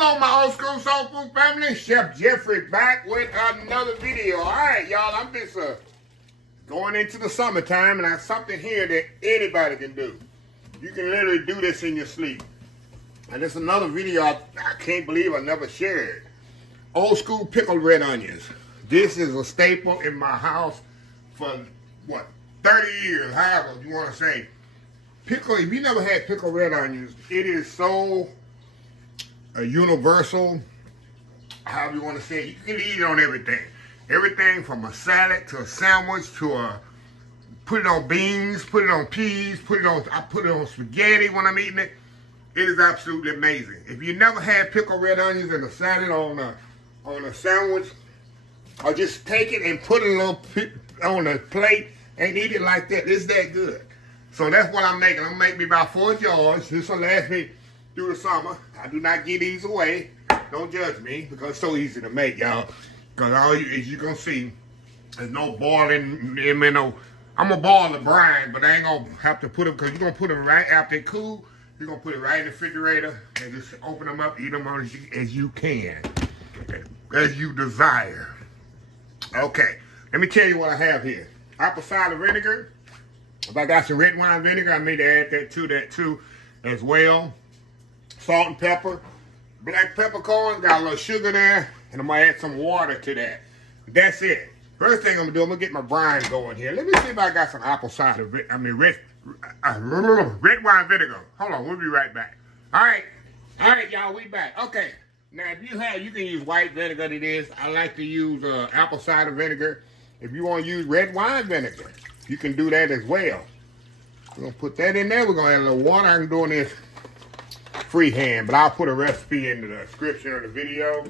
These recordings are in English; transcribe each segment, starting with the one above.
Hello, my old school soul food family. Chef Jeffrey back with another video. All right, y'all, I'm just going into the summertime, and I have something here that anybody can do. You can literally do this in your sleep. And this is another video I can't believe I never shared. Old school pickled red onions. This is a staple in my house for, what, 30 years, however you want to say. Pickle, if you never had pickled red onions, it is so universal, however you want to say it. You can eat it on everything. Everything from a salad to a sandwich to a, put it on beans, put it on peas, I put it on spaghetti when I'm eating it. It is absolutely amazing. If you never had pickled red onions in a salad on a sandwich, or just take it and put it on a plate and eat it like that, it's that good. So that's what I'm making. I'm making me about 4 jars. This will last me through the summer. I do not give these away. Don't judge me, because it's so easy to make, y'all. Because as you can see, there's no boiling. I'm going to boil the brine, but I ain't going to have to put them, because you're going to put them right after they cool. You're going to put it right in the refrigerator and just open them up, eat them as you can, as you desire. Okay, let me tell you what I have here. Apple cider vinegar. If I got some red wine vinegar, I may add that too as well. Salt and pepper. Black peppercorns, got a little sugar there, and I'm going to add some water to that. That's it. First thing I'm going to do, I'm going to get my brine going here. Let me see if I got some apple cider, red wine vinegar. Hold on, we'll be right back. All right, y'all, we back. Okay, now if you can use white vinegar it is. I like to use apple cider vinegar. If you want to use red wine vinegar, you can do that as well. We're going to put that in there. We're going to add a little water. I'm doing this freehand, but I'll put a recipe in the description of the video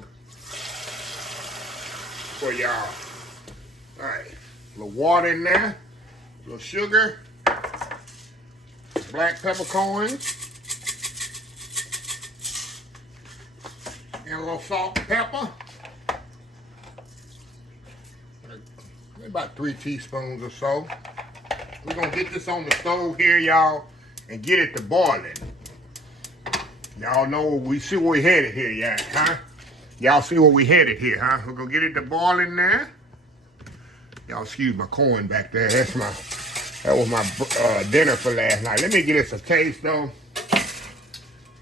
for y'all. All right, a little water in there, a little sugar, black peppercorns, and a little salt and pepper. About 3 teaspoons or so. We're gonna get this on the stove here, y'all, and get it to boiling. Y'all know we see where we headed here, yeah, huh? Y'all see where we headed here, huh? We're gonna get it to boiling there. Y'all excuse my corn back there. That was my dinner for last night. Let me get this a taste though. I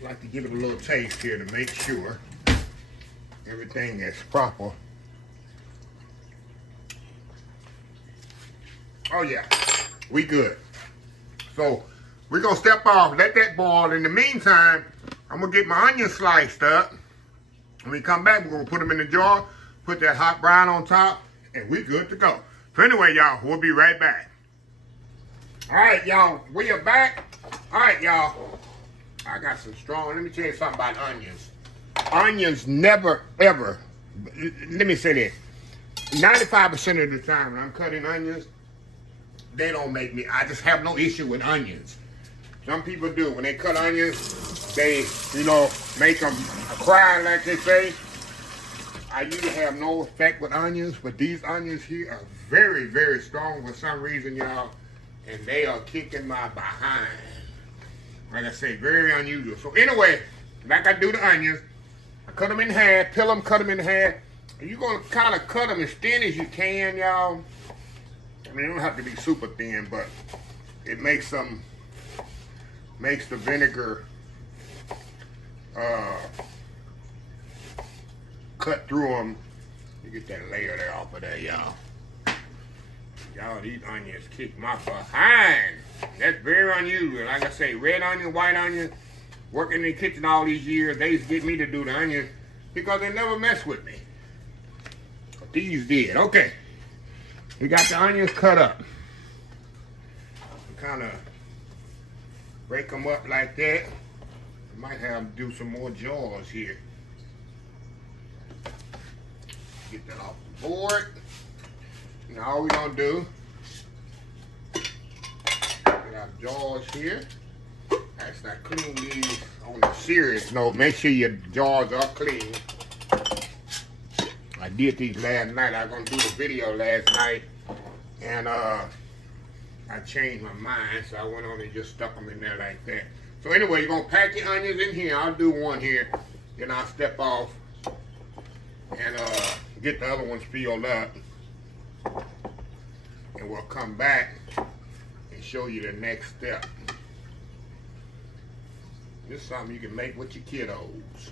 like to give it a little taste here to make sure everything is proper. Oh yeah, we good. So we're gonna step off, let that boil. In the meantime, I'm gonna get my onions sliced up. When we come back, we're gonna put them in the jar, put that hot brine on top, and we good to go. So anyway, y'all, we'll be right back. All right, y'all, we are back. All right, y'all, I got some strong, let me tell you something about onions. Onions never, ever, let me say this, 95% of the time when I'm cutting onions, they don't make me, I just have no issue with onions. Some people do. When they cut onions, they, make them cry, like they say. I usually have no effect with onions, but these onions here are very, very strong for some reason, y'all. And they are kicking my behind. Like I say, very unusual. So anyway, like I do the onions, I cut them in half, peel them, cut them in half. And you're going to kind of cut them as thin as you can, y'all. I mean, it don't have to be super thin, but it makes the vinegar cut through them. You get that layer there off of there, y'all. Y'all, these onions kick my behind. That's very unusual. Like I say, red onion, white onion, working in the kitchen all these years, they used to get me to do the onions because they never messed with me. But these did. Okay. We got the onions cut up. Kind of break them up like that. I might have to do some more jars here. Get that off the board. Now all we're gonna do, we have jars here. Let's not clean these on a serious note. Make sure your jars are clean. I did these last night. I was gonna do the video last night, and I changed my mind, so I went on and just stuck them in there like that. So anyway, you're gonna pack your onions in here. I'll do one here. Then I'll step off and get the other ones filled up. And we'll come back and show you the next step. This is something you can make with your kiddos.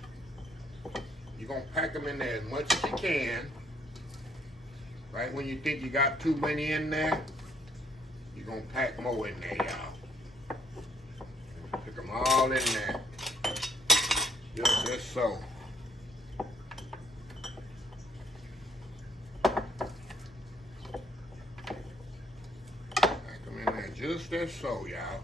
You're going to pack them in there as much as you can. Right when you think you got too many in there, you're going to pack more in there, y'all. Pick them all in there. Just so. Pack them in there just as so, y'all.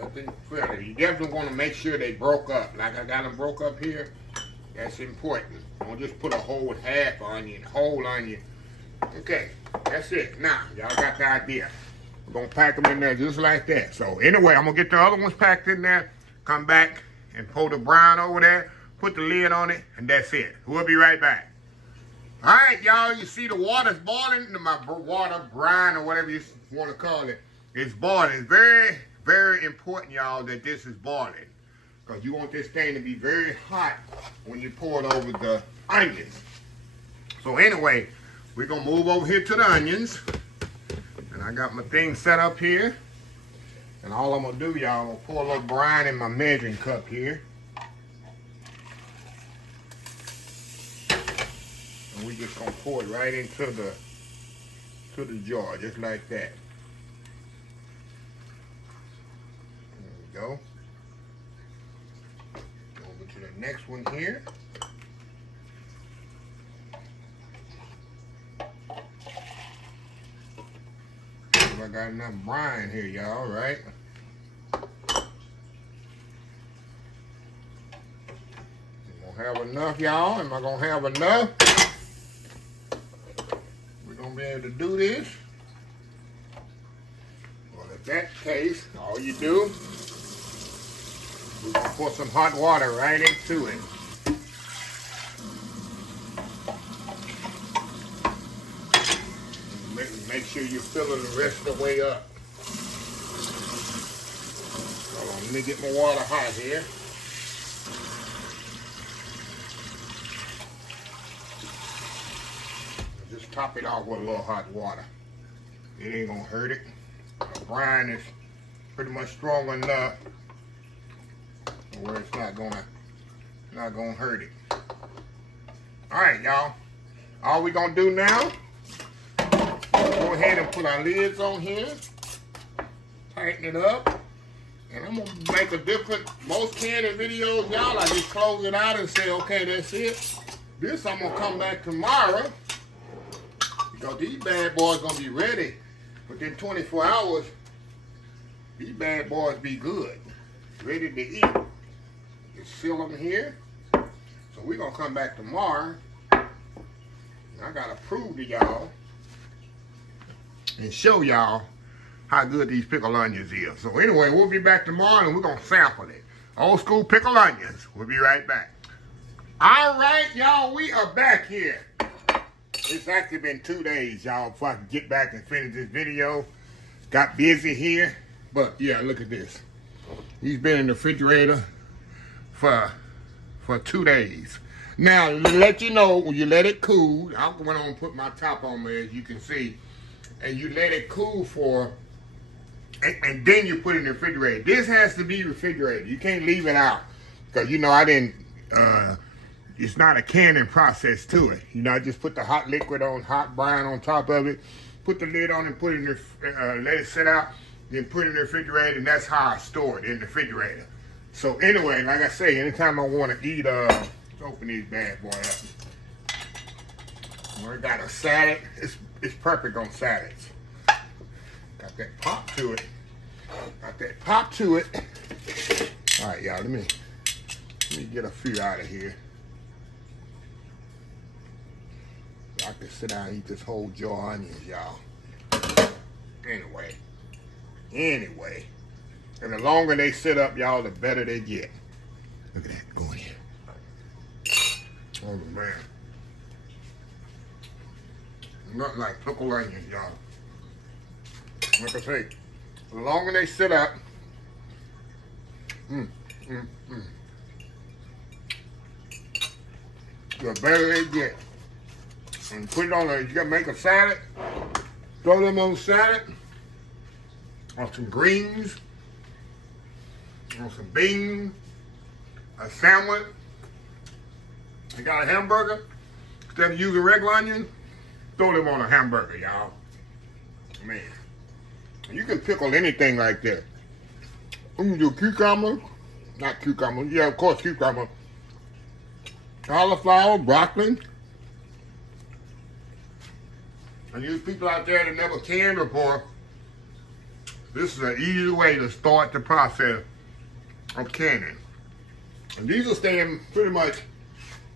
Nothing further. You definitely want to make sure they broke up. Like I got them broke up here. That's important. Don't just put a whole whole onion. Okay, that's it. Now, y'all got the idea. We're going to pack them in there just like that. So anyway, I'm going to get the other ones packed in there, come back and pour the brine over there, put the lid on it, and that's it. We'll be right back. All right, y'all, you see the water's boiling. My water, brine, or whatever you want to call it, it's boiling. It's very, very important, y'all, that this is boiling. Because you want this thing to be very hot when you pour it over the onions. So anyway, we're going to move over here to the onions. And I got my thing set up here. And all I'm going to do, y'all, I'm going to pour a little brine in my measuring cup here. And we're just going to pour it right into the jar, just like that. There we go. Over to the next one here. I got enough brine here, y'all, right? I'm gonna have enough, y'all. Am I gonna have enough? We're gonna be able to do this. Well, if that's the case, all you do, we're gonna pour some hot water right into it. Make sure you fill it the rest of the way up. Hold on, let me get my water hot here. Just top it off with a little hot water. It ain't gonna hurt it. The brine is pretty much strong enough where it's not gonna hurt it. All right, y'all. All we gonna do now, go ahead and put our lids on here, tighten it up, and I'm gonna make a different, most candy videos, y'all, I just close it out and say, okay, that's it. This I'm gonna come back tomorrow, because these bad boys gonna be ready within 24 hours. These bad boys be good, ready to eat. Just seal them here. So we're gonna come back tomorrow, and I gotta prove to y'all and show y'all how good these pickled onions is. So anyway, we'll be back tomorrow and we're gonna sample it. Old school pickled onions. We'll be right back. All right, y'all, we are back here. It's actually been 2 days, y'all, before I can get back and finish this video. Got busy here, but yeah, look at this. He's been in the refrigerator for 2 days. Now, to let you know, when you let it cool, I went on and put my top on there, as you can see, and you let it cool and then you put it in the refrigerator. This has to be refrigerated. You can't leave it out, because you know I didn't. It's not a canning process to it. You know, I just put the hot liquid on, hot brine on top of it, put the lid on and put it in the, let it sit out, then put it in the refrigerator, and that's how I store it, in the refrigerator. So anyway, like I say, anytime I want to eat, let's open these bad boy up. We got a salad. It's perfect on salads. Got that pop to it. Got that pop to it. All right, y'all, let me get a few out of here. So I can sit down and eat this whole jar of onions, y'all. Anyway. And the longer they sit up, y'all, the better they get. Look at that, going in. Oh, man. Nothing like pickled onions, y'all. Like I say, the longer they sit up, the better they get. And put it on you gotta make a salad, throw them on salad, on some greens, on some beans, a sandwich. You got a hamburger, instead of using regular onions, throw them on a hamburger, y'all. Man, you can pickle anything like that. You can do cucumber, not cucumber, yeah, of course cucumber, cauliflower, broccoli. And you people out there that never canned before, this is an easy way to start the process of canning. And these will stay pretty much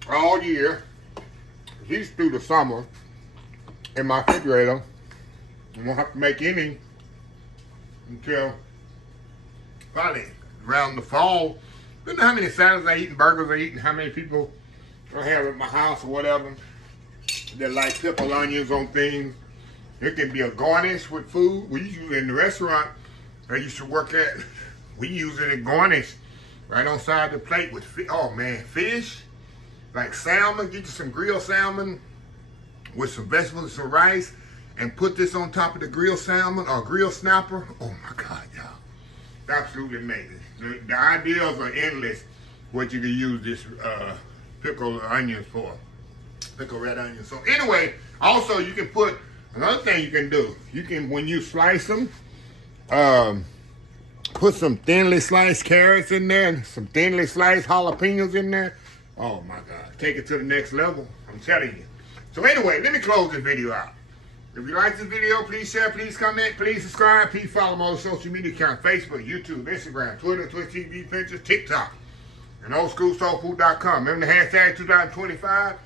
all year, at least through the summer, in my refrigerator. I won't have to make any until probably around the fall. I don't know how many salads I eat and burgers I eat and how many people I have at my house or whatever that like pickled onions on things. It can be a garnish with food. We use it in the restaurant I used to work at. We use it as garnish right on side the plate with oh man, fish, like salmon. Get you some grilled salmon with some vegetables, some rice, and put this on top of the grilled salmon or grilled snapper. Oh my God, y'all. Absolutely amazing. The ideas are endless what you can use this pickled onions for. Pickled red onions. So anyway, also you can put, another thing you can do, you can, when you slice them, put some thinly sliced carrots in there and some thinly sliced jalapenos in there. Oh my God, take it to the next level, I'm telling you. So anyway, let me close this video out. If you like this video, please share, please comment, please subscribe, please follow my social media accounts, Facebook, YouTube, Instagram, Twitter, Twitch TV, Pinterest, TikTok, and oldschoolsoulfood.com. Remember the hashtag 2025?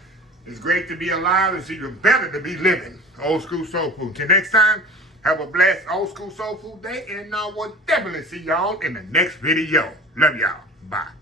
It's great to be alive. It's even better to be living. Old School Soul Food. Till next time, have a blessed Old School Soul Food day, and I will definitely see y'all in the next video. Love y'all. Bye.